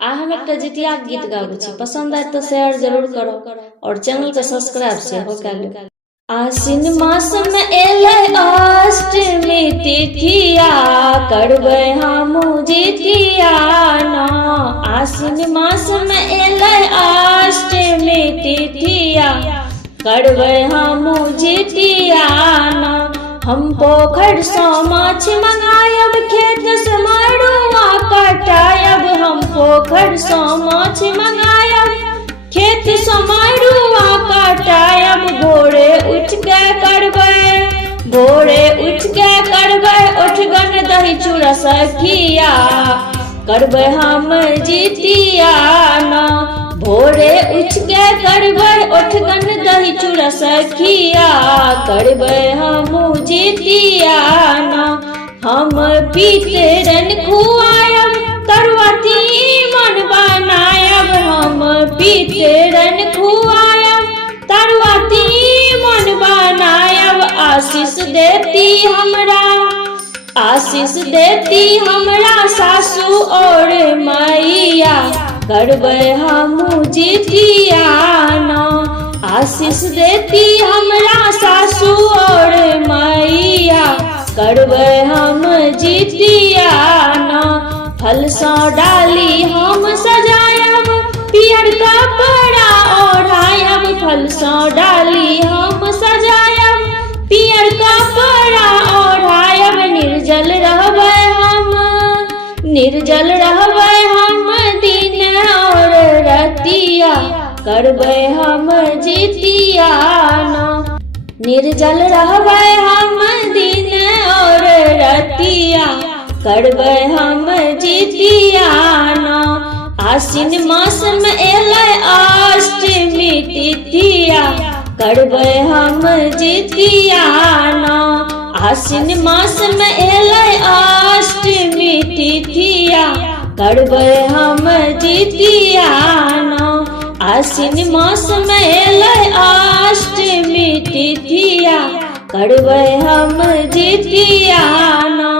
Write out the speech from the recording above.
आ हम एक जितिया गीत गाबे छी, पसंद आए तो शेयर जरूर करो और चैनल के सब्सक्राइब से हो कर लो। आश्विन मास में एले अष्टमी तिथिया, करबे हमू जितिया ना। आश्विन मास में एले अष्टमी तिथिया, करबे हमू जितिया ना। हम पोखर से माछ मंगायब, खेत से मड़ुआ कटायब। हम पोखर से माछ मंगायब, खेत से मड़ुआ कटायब। भोरे उठ के करबे, भोरे उठ के करबे ओठगन दही चूड़ा सखिया, करबे हम जितिया ना। भोरे उठ के करबे ओठगन दही चूड़ा सखिया, करबे हमू जितिया ना। हम पितरन खुआयब, तरुआ तीमन बनायब। हम पितरन खुआयब, तरुआ तीमन बनायब। आशीष देती हमरा, आशीष देती हमरा सासू और मैया, करबे हमू जितिया ना। आशीष देती हमरा सासू और मैया, करबे हम जितिया ना। फल सा डाली हम सजायब, पियर कपड़ा ओढ़ायब। फल सा डाली हम सजायब, पियर कपड़ा ओढ़ायब। निर्जल रहबे हम, निर्जल रहबे हम दिन और रतिया, करबे हम जितिया ना। निर्जल रहबे हम दिन और रतिया, करबे हम जितिया ना। आश्विन मास में एले अष्टमी तिथिया, करबे हम जितिया ना। आश्विन मास में एले अष्टमी तिथिया, करबे हम जितिया ना। आश्विन मास में एले अष्टमी तिथिया, करबे हम जितिया ना।